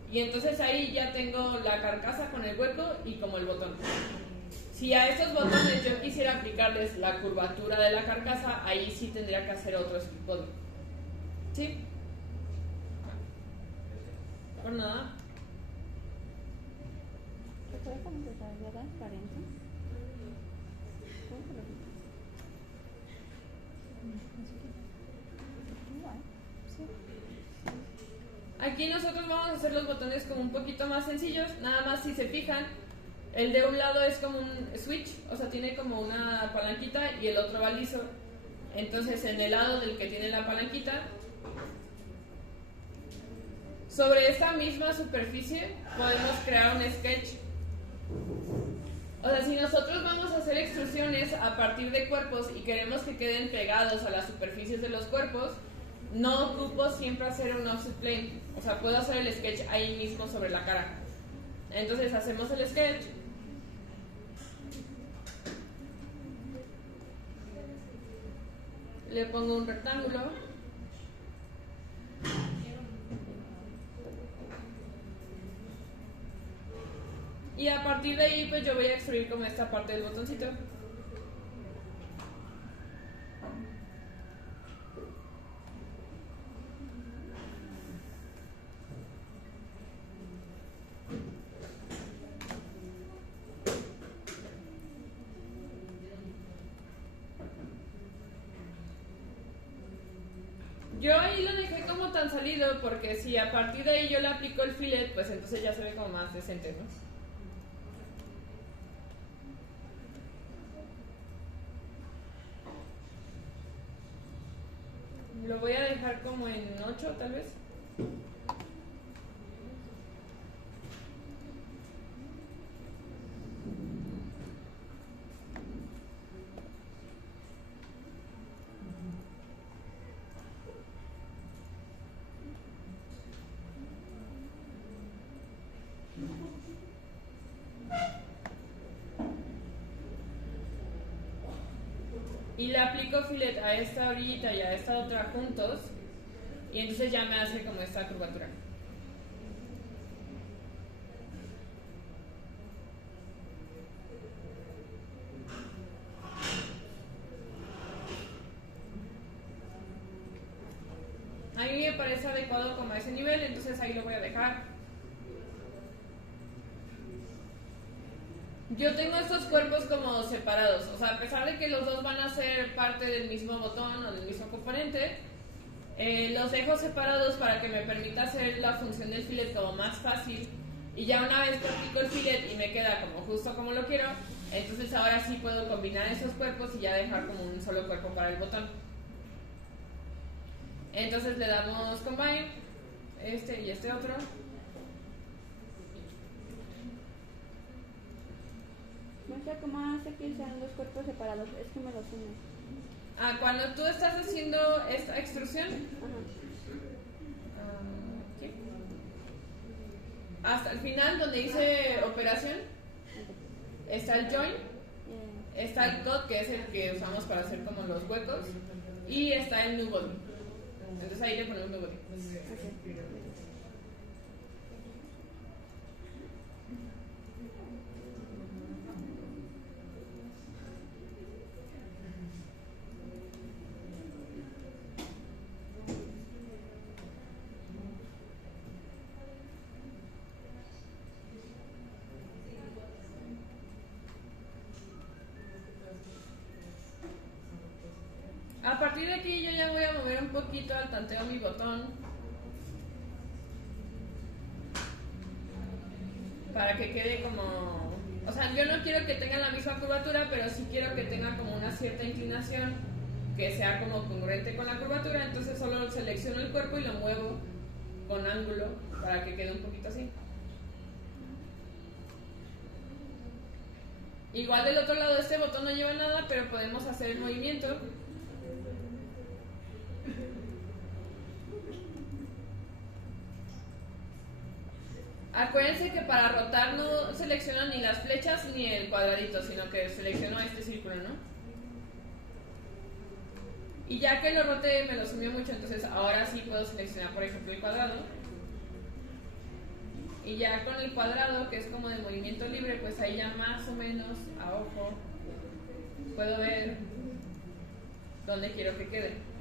Y entonces ahí ya tengo la carcasa con el hueco y como el botón. Si a estos botones yo quisiera aplicarles la curvatura de la carcasa, ahí sí tendría que hacer otro split body. ¿Sí? Por nada. ¿Se puede completar la transparencia? ¿Cómo se lo quita? Igual, sí. Aquí nosotros vamos a hacer los botones como un poquito más sencillos. Nada más si se fijan, el de un lado es como un switch, o sea, tiene como una palanquita y el otro va liso. Entonces en el lado del que tiene la palanquita, sobre esta misma superficie podemos crear un sketch. O sea, si nosotros vamos a hacer extrusiones a partir de cuerpos y queremos que queden pegados a las superficies de los cuerpos, no ocupo siempre hacer un offset plane. O sea, puedo hacer el sketch ahí mismo sobre la cara. Entonces hacemos el sketch. Le pongo un rectángulo. Y a partir de ahí pues yo voy a extruir como esta parte del botoncito. Yo ahí lo dejé como tan salido porque si a partir de ahí yo le aplico el fillet, pues entonces ya se ve como más decente, ¿no? Lo voy a dejar como en 8 tal vez. Y le aplico filet a esta orillita y a esta otra juntos. Y entonces ya me hace como esta curvatura. A mí me parece adecuado como a ese nivel, entonces ahí lo voy a dejar. Yo tengo estos cuerpos como separados, o sea, a pesar de que los dos van a ser parte del mismo botón o del mismo componente, los dejo separados para que me permita hacer la función del filet como más fácil. Y ya una vez que aplico el filet y me queda como justo como lo quiero, entonces ahora sí puedo combinar esos cuerpos y ya dejar como un solo cuerpo para el botón. Entonces le damos combine, este y este otro. Muestra cómo hace que sean los cuerpos separados, es que me los une. Cuando tú estás haciendo esta extrusión, Ajá. ¿qué? Hasta el final donde dice operación, está el join, está el cut, que es el que usamos para hacer como los huecos, y está el nobody. Entonces ahí le ponemos nobody. A partir de aquí yo ya voy a mover un poquito al tanteo mi botón para que quede como... O sea, yo no quiero que tenga la misma curvatura, pero sí quiero que tenga como una cierta inclinación que sea como congruente con la curvatura, entonces solo selecciono el cuerpo y lo muevo con ángulo para que quede un poquito así. Igual del otro lado este botón no lleva nada, pero podemos hacer el movimiento. Acuérdense que para rotar no selecciono ni las flechas ni el cuadradito, sino que selecciono este círculo, ¿no? Y ya que lo roté me lo sumió mucho, entonces ahora sí puedo seleccionar, por ejemplo, el cuadrado. Y ya con el cuadrado, que es como de movimiento libre, pues ahí ya más o menos a ojo puedo ver dónde quiero que quede.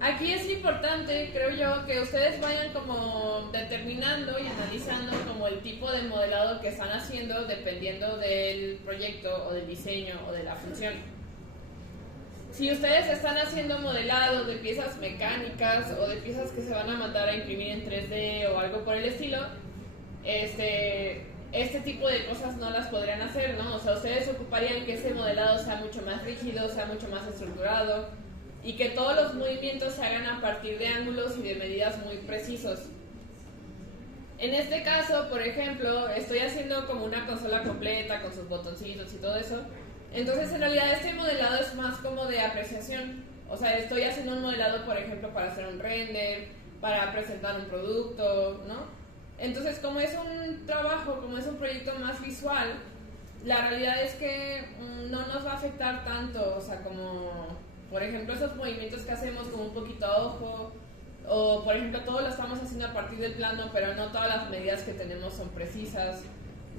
Aquí es importante, creo yo, que ustedes vayan como determinando y analizando como el tipo de modelado que están haciendo dependiendo del proyecto o del diseño o de la función. Si ustedes están haciendo modelado de piezas mecánicas o de piezas que se van a mandar a imprimir en 3D o algo por el estilo, este tipo de cosas no las podrían hacer, ¿no? O sea, ustedes ocuparían que ese modelado sea mucho más rígido, sea mucho más estructurado y que todos los movimientos se hagan a partir de ángulos y de medidas muy precisos. En este caso, por ejemplo, estoy haciendo como una consola completa con sus botoncitos y todo eso. Entonces, en realidad, este modelado es más como de apreciación. O sea, estoy haciendo un modelado, por ejemplo, para hacer un render, para presentar un producto, ¿no? Entonces, como es un trabajo, como es un proyecto más visual, la realidad es que no nos va a afectar tanto. O sea, como, por ejemplo, esos movimientos que hacemos como un poquito a ojo, o, por ejemplo, todo lo estamos haciendo a partir del plano, pero no todas las medidas que tenemos son precisas.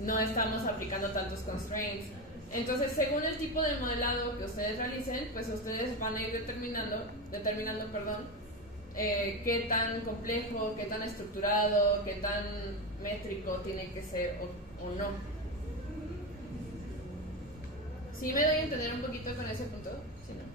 No estamos aplicando tantos constraints. Entonces, según el tipo de modelado que ustedes realicen, pues ustedes van a ir determinando, qué tan complejo, qué tan estructurado, qué tan métrico tiene que ser o no. ¿Sí me doy a entender un poquito con ese punto? Sí, ¿no?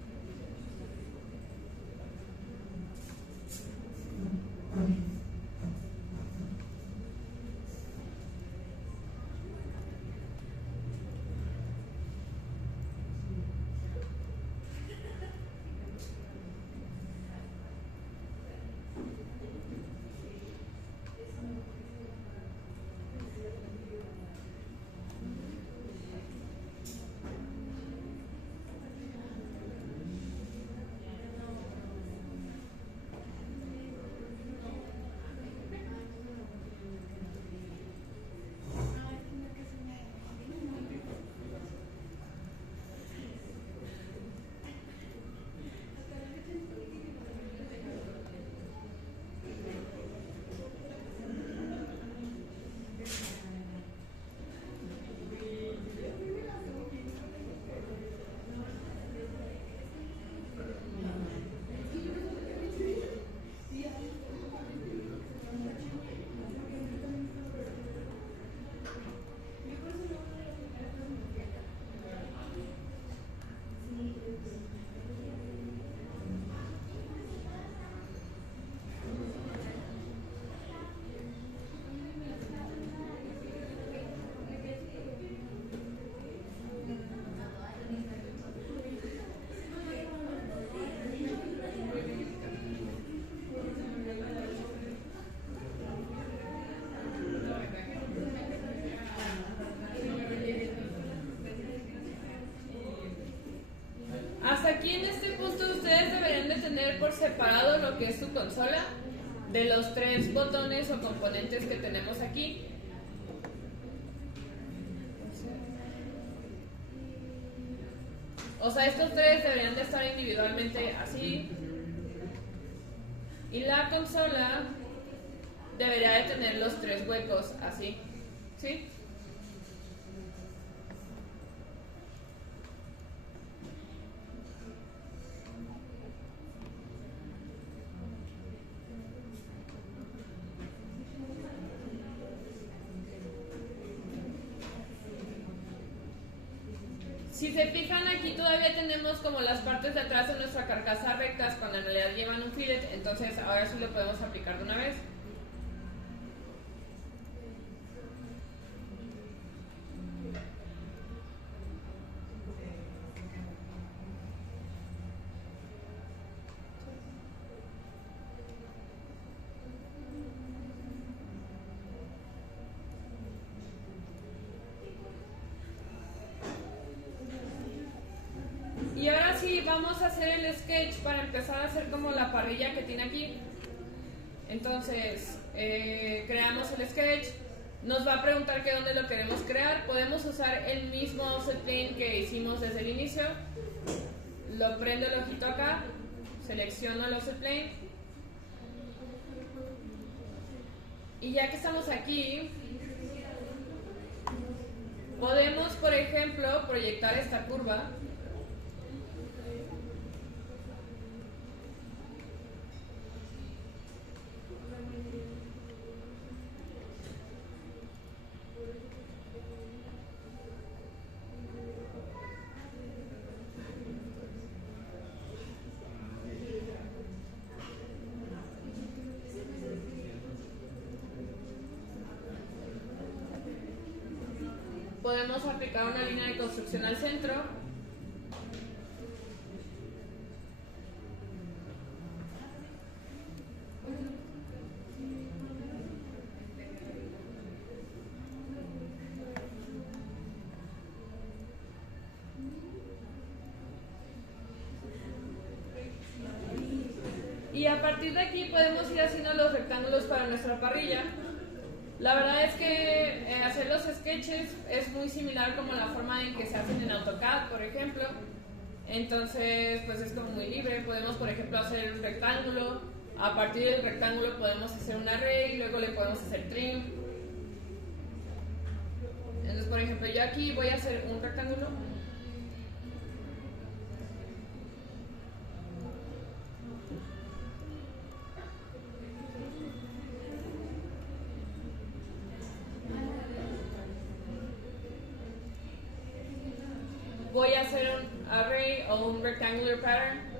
separado lo que es tu consola de los 3 botones o componentes que tenemos aquí. O sea, estos 3 deberían de estar individualmente así. Y la consola debería de tener los 3 huecos así. ¿Sí? Si se fijan aquí todavía tenemos como las partes de atrás de nuestra carcasa rectas cuando en realidad llevan un fillet, entonces ahora sí lo podemos aplicar de una vez. Y ahora sí vamos a hacer el sketch para empezar a hacer como la parrilla que tiene aquí. Entonces creamos el sketch, nos va a preguntar que dónde lo queremos crear. Podemos usar el mismo offset plane que hicimos desde el inicio. Lo prendo el ojito acá, selecciono el offset plane y ya que estamos aquí podemos, por ejemplo, proyectar esta curva. Podemos aplicar una línea de construcción al centro. Y a partir de aquí podemos ir haciendo los rectángulos para nuestra parrilla. La verdad es que hacer los sketches es muy similar como la forma en que se hacen en AutoCAD, por ejemplo. Entonces, pues es como muy libre. Podemos, por ejemplo, hacer un rectángulo. A partir del rectángulo podemos hacer un array y luego le podemos hacer trim. Entonces, por ejemplo, yo aquí voy a hacer un rectángulo. Voy a hacer un array o un rectangular pattern.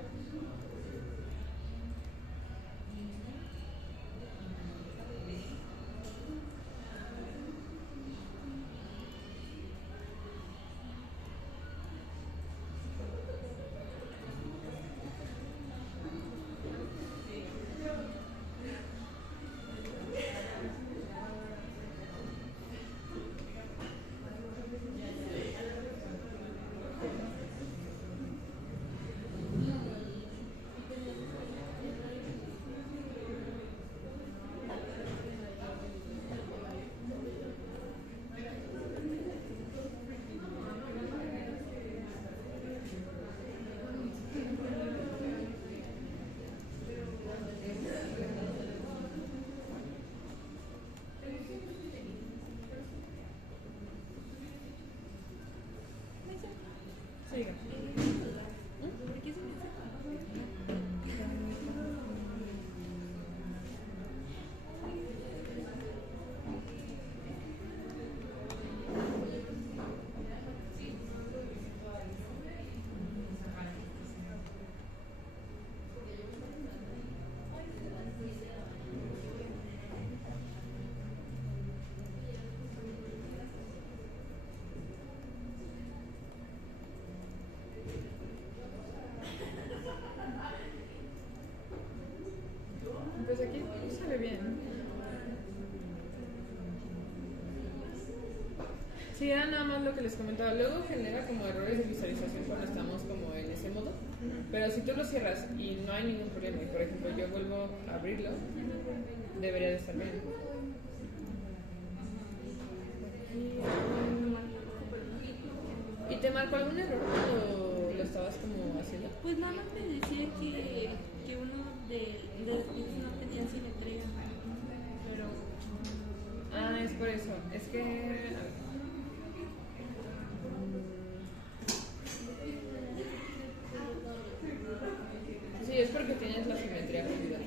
Sí, era nada más lo que les comentaba. Luego genera como errores de visualización cuando estamos como en ese modo. Pero si tú lo cierras y no hay ningún problema, y por ejemplo yo vuelvo a abrirlo, debería de estar bien. ¿Y te marcó algún error cuando lo estabas como haciendo? Pues nada más me decía que uno de los pies no tenía simetría. Pero. Ah, es por eso. Es que... a ver. Sí, es porque tienes la simetría perdida.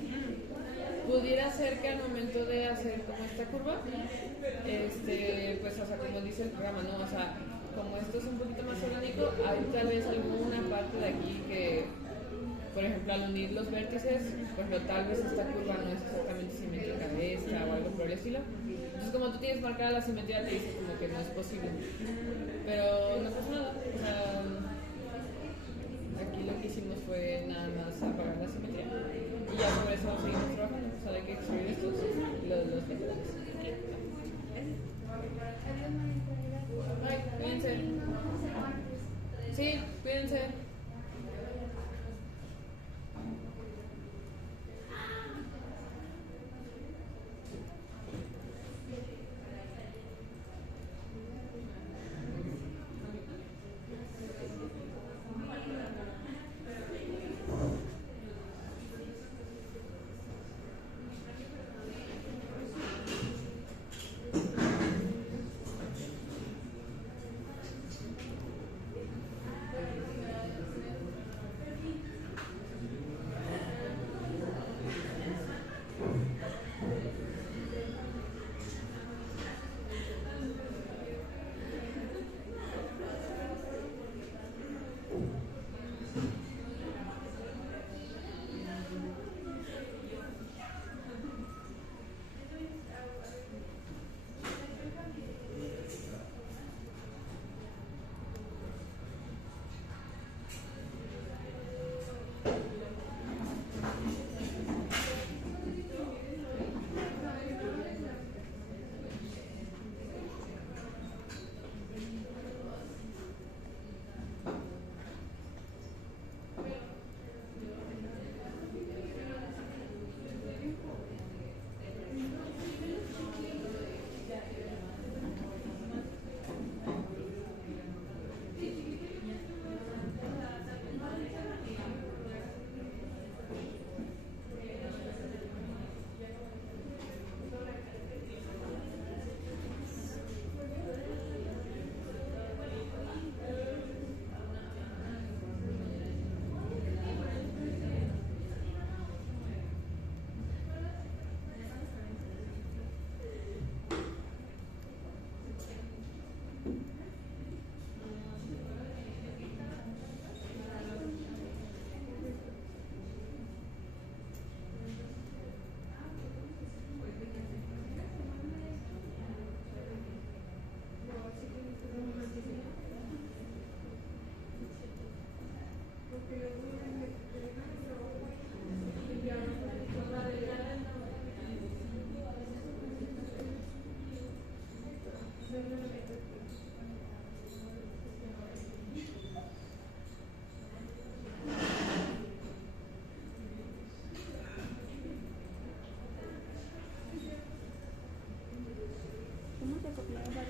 Pudiera ser que al momento de hacer como esta curva, pues, o sea, como dice el programa, ¿no? O sea, como esto es un poquito más orgánico, hay tal vez alguna parte de aquí que, por ejemplo, al unir los vértices, pues tal vez esta curva no es exactamente simétrica de esta o algo por el estilo. Entonces, como tú tienes marcada la simetría, te dice como que no es posible. Pero no pasa nada. O sea, aquí lo que hicimos fue nada más apagar la simetría. Y ya sobre eso seguimos trabajando. O sea, hay que excluir estos y los vectores. Ay, cuídense. Sí, cuídense.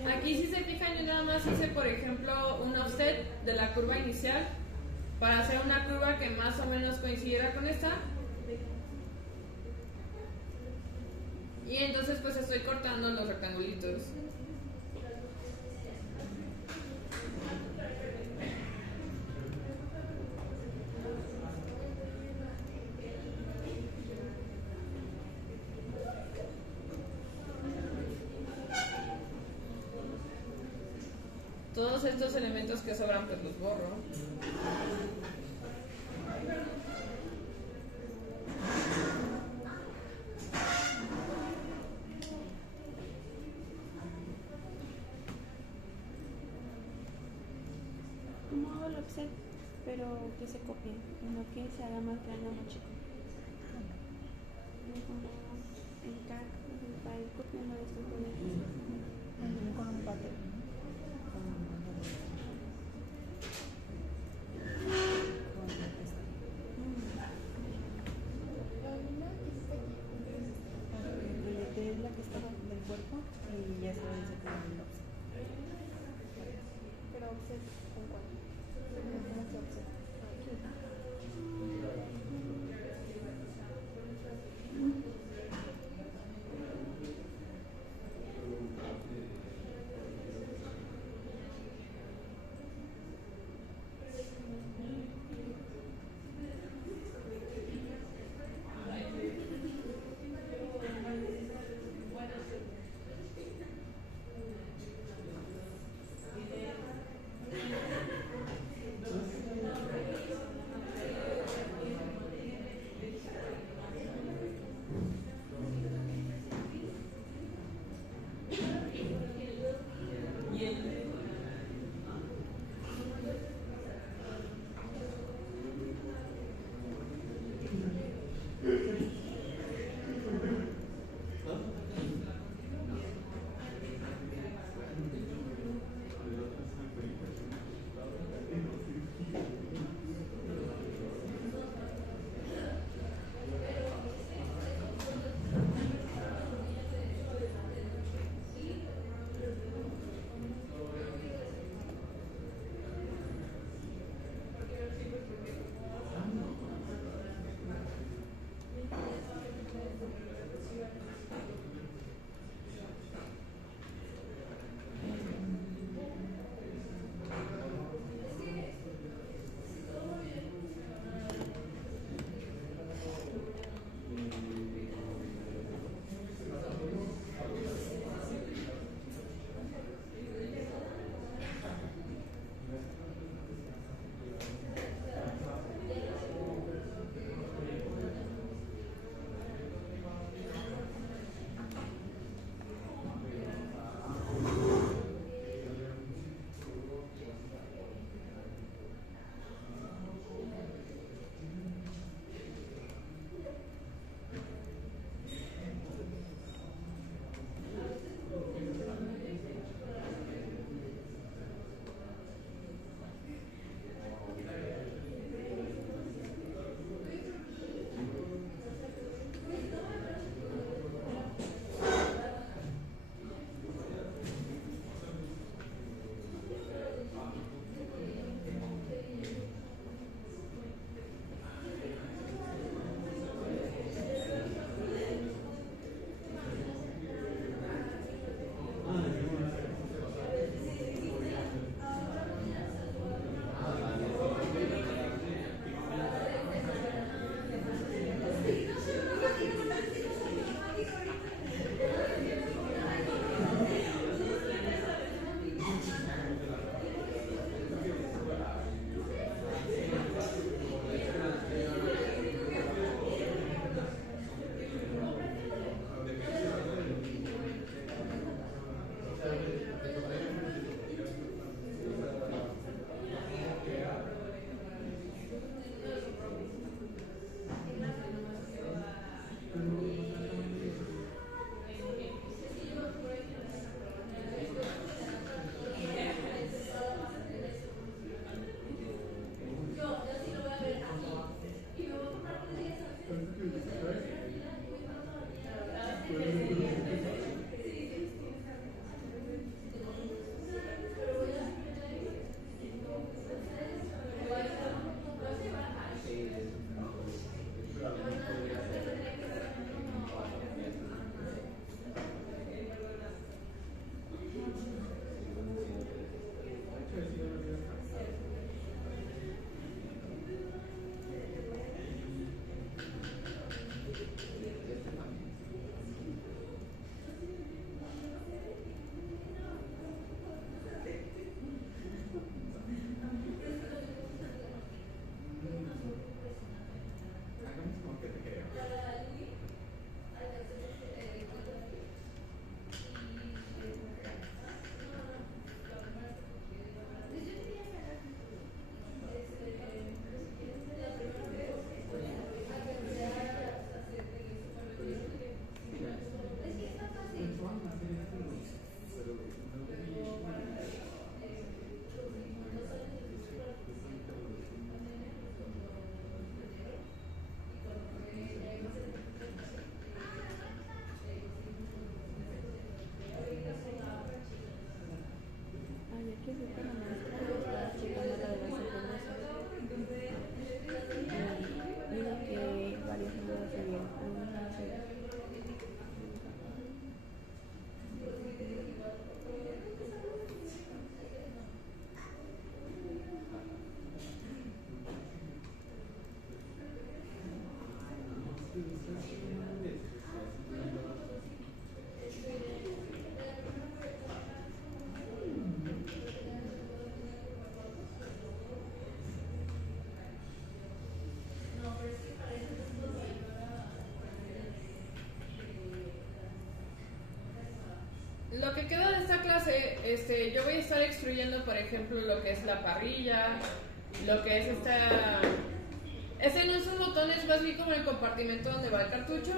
Aquí si se fijan yo nada más hice por ejemplo un offset de la curva inicial para hacer una curva que más o menos coincidiera con esta. Y entonces pues estoy cortando los rectangulitos. Todos estos elementos que sobran pues los borro. ¿Cómo hago el offset? Pero que se copie, no que se haga más grande o más chico. Como el CAC, para ir copiando esto con un patrón. lo que queda de esta clase, yo voy a estar extruyendo, por ejemplo, lo que es la parrilla, lo que es esta... no son botones, más bien como el compartimento donde va el cartucho.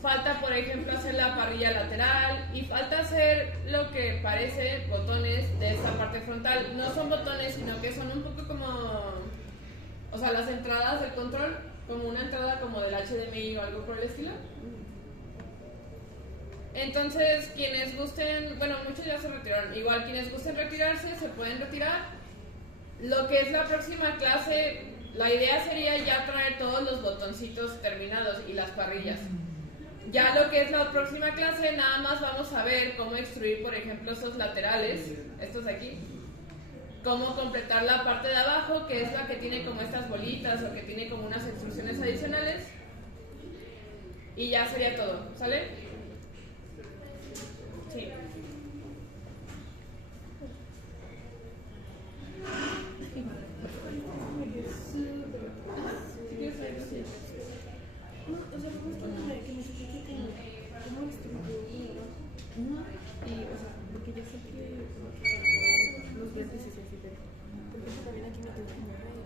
Falta, por ejemplo, hacer la parrilla lateral y falta hacer lo que parece botones de esta parte frontal. No son botones, sino que son un poco como... O sea, las entradas del control, como una entrada como del HDMI o algo por el estilo. Entonces, quienes gusten, bueno, muchos ya se retiraron. Igual, quienes gusten retirarse, se pueden retirar. Lo que es la próxima clase, la idea sería ya traer todos los botoncitos terminados y las parrillas. Ya lo que es la próxima clase, nada más vamos a ver cómo extruir, por ejemplo, esos laterales, estos de aquí. Cómo completar la parte de abajo, que es la que tiene como estas bolitas o que tiene como unas extrusiones adicionales. Y ya sería todo, ¿sale? Sí. O sea, justo que necesite cómo distribuir, ¿no? Y, o sea, porque yo sé que los viernes y así, pero por ejemplo también aquí no tengo